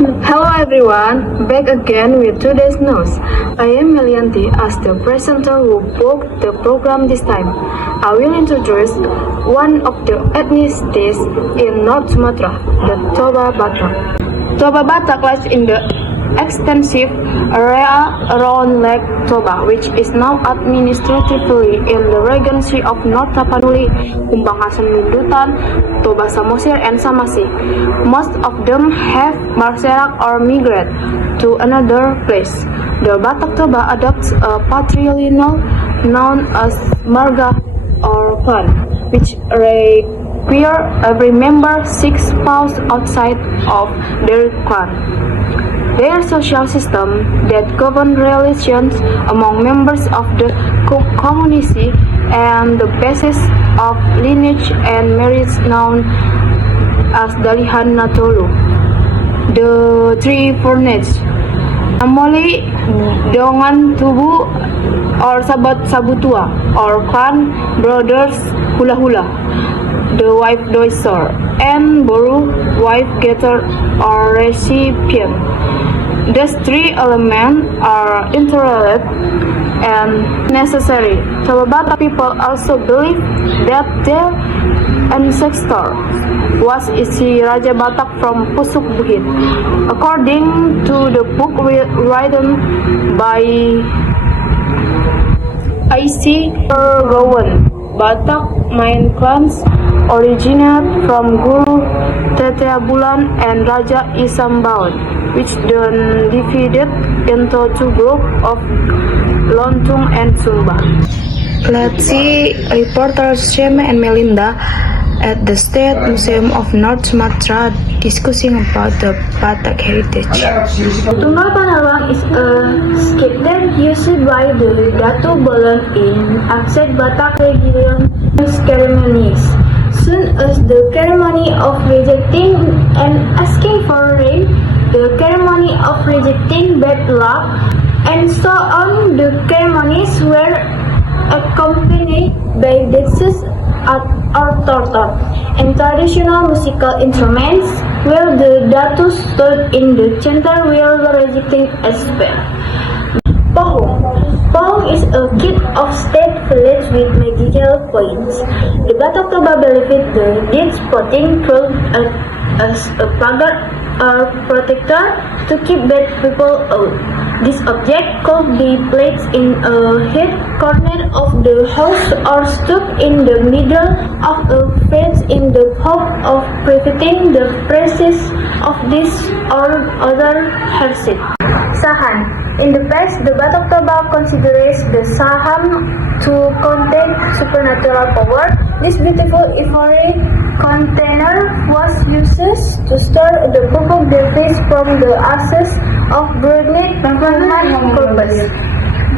Hello everyone, back again with today's news. I am Melianti as the presenter who booked the program this time. I will introduce one of the ethnicities in North Sumatra, the Toba Batak. Toba Batak lies in the extensive area around Lake Toba, which is now administratively in the Regency of North Tapanuli, Pampangasan Lindutan, Toba Samosir, and Samasi. Most of them have marserak or migrate to another place. The Batak Toba adopts a patrilineal known as marga or clan, which require every member 6 paws outside of their clan. Their social system that govern relations among members of the community and the basis of lineage and marriage known as Dalihan Natolu. The three furnace Amoli Dongan Tubu or Sabat Sabutua or clan brothers Hula Hula, the wife doiser, and Boru wife getter or recipient. These three elements are interrelated and necessary. Toba Batak people also believe that their ancestor was Isi Raja Batak from Pusuk Bukit. According to the book written by I.C. Gowan, Batak main clans originate from Guru Tetea Bulan and Raja Isambaon, which then divided into two groups of Lontung and Sumba. Let's see reporters Shema and Melinda at the State Museum of North Sumatra discussing about the Batak heritage. Tunggal Panawang is a script used by the Datu Bolan in ancient Batak religion ceremonies. Soon as the ceremony of rejecting and asking for rain, the ceremony of rejecting bad luck, and so on, the ceremonies were accompanied by dances or tortor and traditional musical instruments, while the Datu stood in the center while rejecting a spell. Pohong is a kit of state village with magical points. The Batak Toba believed the dead spotting proved as a plagar or protector to keep bad people out. This object could be placed in a head corner of the house or stuck in the middle of a fence in the hope of preventing the presence of this or other heresy. Sahan. In the past, the Batak Toba considers the Saham to contain supernatural power. This beautiful ivory container was used to store the pupuk device from the ashes of brilliant human corpus.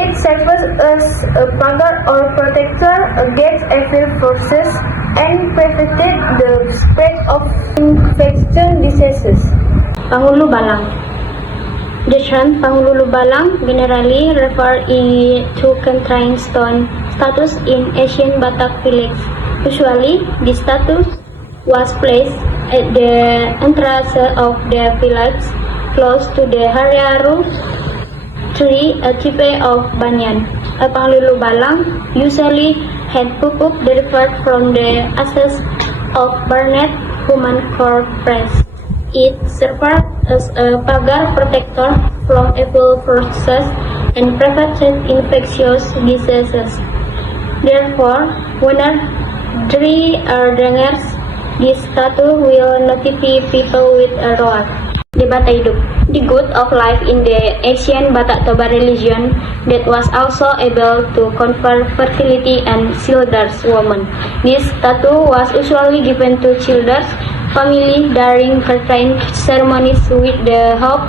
It serves as a plagar or protector against evil forces and prevented the spread of infectious diseases. Panghulu Balang. The term Panghulu Balang generally refers to contain stone status in ancient Batak village. Usually, this status was placed at the entrance of the village, close to the Hariaru tree, a type of banyan. A Panghulu Balang usually had pupuk derived from the ashes of burned human corpses. It served as a pagar protector from evil forces and prevented infectious diseases. Therefore, whenever three ordiners, this statue will notify people with a roar. The Bata Hidup, the good of life in the ancient Batak Toba religion that was also able to confer fertility and children's women. This statue was usually given to children's family during certain ceremonies with the hope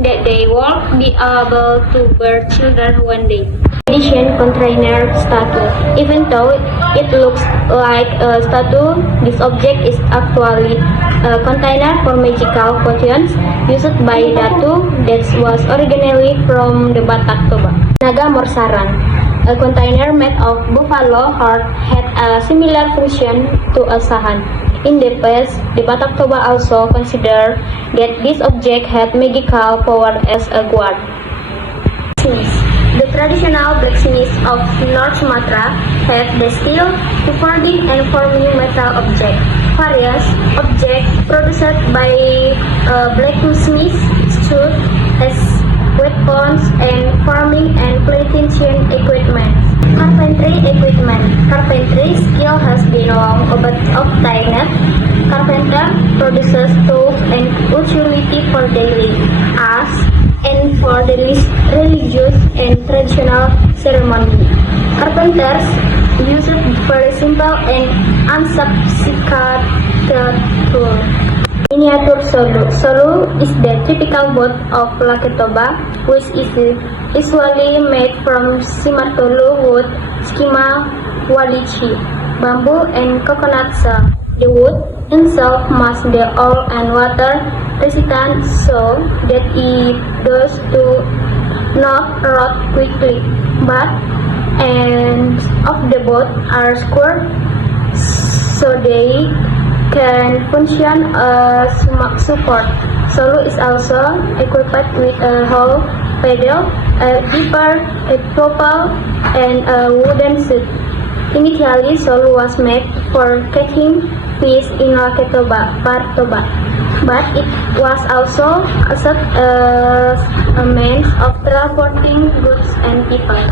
that they would be able to bear children one day. Ancient container statue. Even though it looks like a statue, this object is actually a container for magical potions used by Datu that was originally from the Batak Toba. Naga Morsaran. A container made of buffalo heart had a similar function to a sahan. In the past, the Batak Toba also considered that this object had magical power as a god. The traditional blacksmiths of North Sumatra have the skill to forging and forming metal objects. Various objects produced by blacksmiths stood as weapons and farming and plantation equipment. Carpentry equipment. Carpentry skill has been long obtained. Carpenter produces tools and utility for daily use and for the religious and traditional ceremony. Carpenters use very simple and unsophisticated tools. Miniature Solu. Solu is the typical boat of Lake Toba, which is usually made from Simartolu wood, Skima walichi, bamboo, and coconut shell. The wood itself must be oil and water resistant so that it does not rot quickly. But ends of the boat are square so they can function as support. Solo is also equipped with a hull, paddle, a dipper, a propel, and a wooden seat. Initially, Solo was made for catching fish in Lake Toba, but it was also used as a means of transporting goods and people.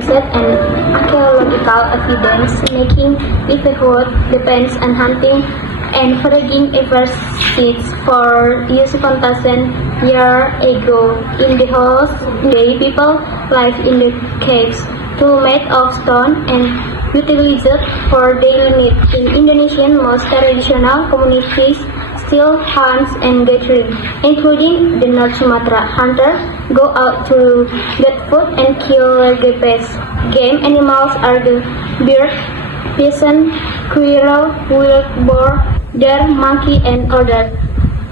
Research and archaeological evidence making livelihood depends on hunting and foraging ever since for years 1,000 years ago. In the house, the people live in the caves, tools made of stone and utilized for daily needs. In Indonesian, most traditional communities still hunt and gathering, including the North Sumatra hunter go out to get food and kill the best game animals are the bear, bison, squirrel, wild boar, deer, monkey, and others.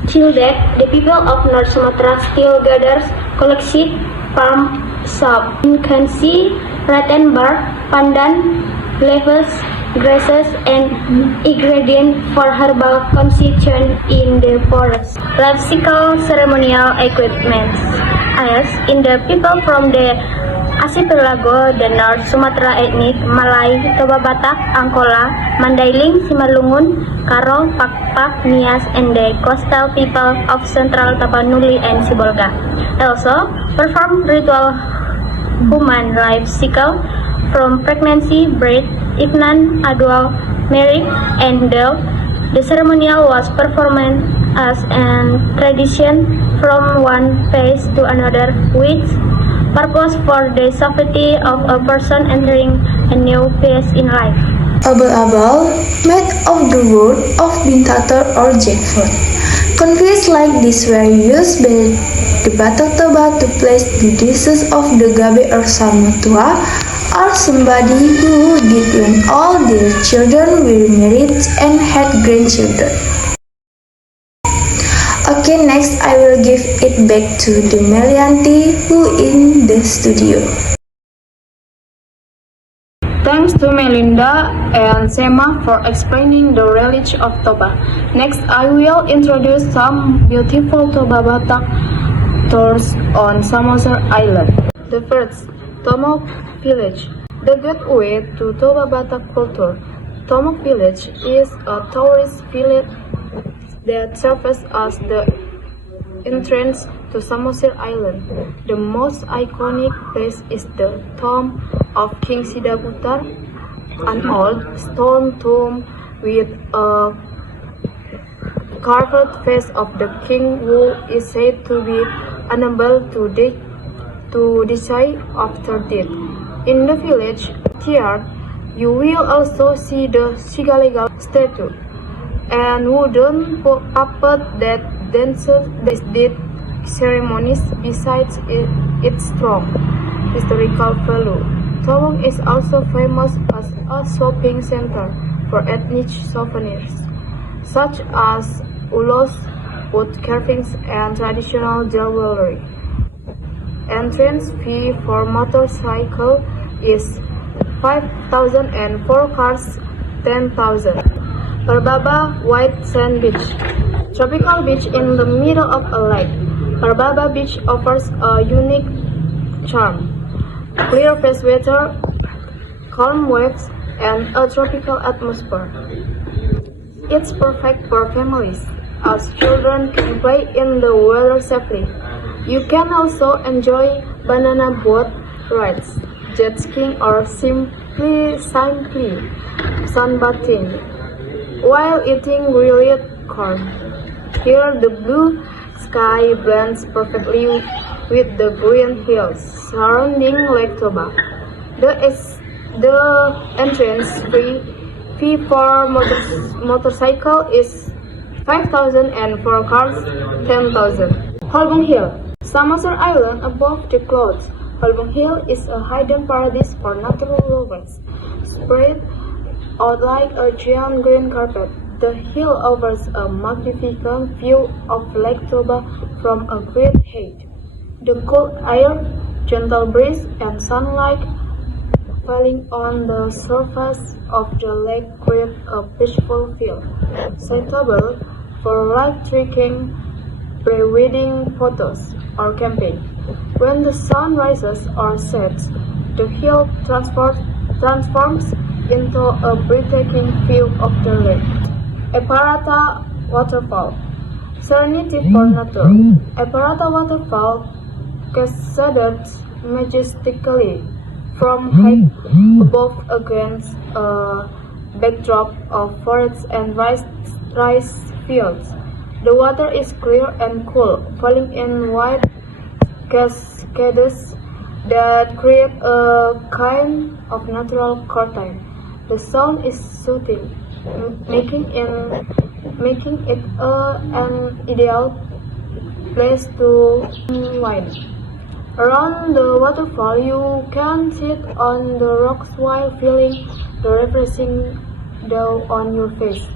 Till that, the people of North Sumatra still gathers, collects seed, farm, shop. You can see rattan bark, pandan, leaves, grasses, and ingredients for herbal consumption in the forest. Lexical ceremonial equipment. As in the people from the archipelago, the North Sumatra ethnic, Malay, Toba Batak, Angkola, Mandailing, Simalungun, Karo, Pakpak, Nias, and the coastal people of Central Tapanuli and Sibolga. Also, perform ritual human life cycle from pregnancy, birth, ignan, adual, marriage, and death. The ceremonial was performed as a tradition from one phase to another, with purpose for the safety of a person entering a new phase in life. Abal-abal, made of the wood of bintator or jackfruit. Configs like this were used by the Batak Toba to place the dishes of the Gabe or Salmatua, or somebody who did when all their children were married and had grandchildren. Okay, next I will give it back to the Melianti who in the studio. Thanks to Melinda and Sema for explaining the religion of Toba. Next, I will introduce some beautiful Toba Batak tours on Samosir Island. The first, Tomok Village. The gateway to Toba Batak culture. Tomok Village is a tourist village that serves as the entrance to Samosir Island. The most iconic place is the tomb of King Sidaputar, an old stone tomb with a carved face of the king who is said to be unable to decide after death. In the village courtyard, you will also see the Sigalega statue and wooden puppet that dances these death ceremonies. Besides its strong historical value, Tomok is also famous as a shopping center for ethnic souvenirs, such as ulos, wood carvings, and traditional jewelry. Entrance fee for motorcycle is 5,000 and for cars 10,000. Parbaba White Sand Beach. Tropical beach in the middle of a lake. Parbaba Beach offers a unique charm. Clear freshwater, calm waves, and a tropical atmosphere. It's perfect for families, as children can play in the water safely. You can also enjoy banana boat rides, jet skiing, or simply sunbathing while eating grilled corn. Here, the blue sky blends perfectly with the green hills surrounding Lake Toba. The entrance fee for motorcycle is 5,000 and for cars 10,000. Halbong Hill, Samosir Island above the clouds. Halbong Hill is a hidden paradise for natural lovers, spread out like a giant green carpet. The hill offers a magnificent view of Lake Toba from a great height. The cool air, gentle breeze, and sunlight falling on the surface of the lake create a peaceful feel, suitable for light trekking, pre-wedding photos, or camping. When the sun rises or sets, the hill transforms into a breathtaking view of the lake. Eparata Waterfall, Serenity for Nature. Eparata Waterfall cascades majestically from height above against a backdrop of forests and rice fields. The water is clear and cool, falling in wide cascades that create a kind of natural curtain. The sound is soothing, making it an ideal place to unwind. Around the waterfall, you can sit on the rocks while feeling the refreshing dew on your face.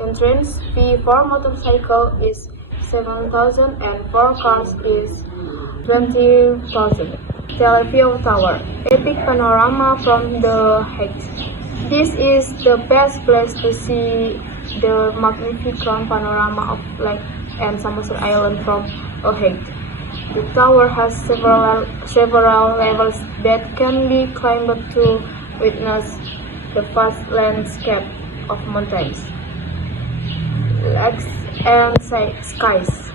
Entrance fee for motorcycle is 7,000 and for cars is 20,000. Teleview Tower, epic panorama from the height. This is the best place to see the magnificent panorama of Lake and Samosir Island from a height. The tower has several levels that can be climbed to witness the vast landscape of mountains, lakes, and skies.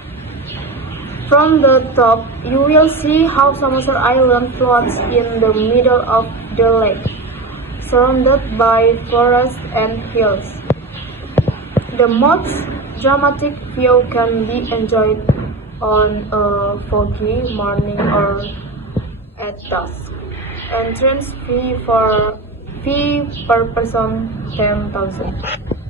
From the top, you will see how Samosir Island floats in the middle of the lake, surrounded by forests and hills. The most dramatic view can be enjoyed on a foggy morning or at dusk. Entrance fee per person 10,000.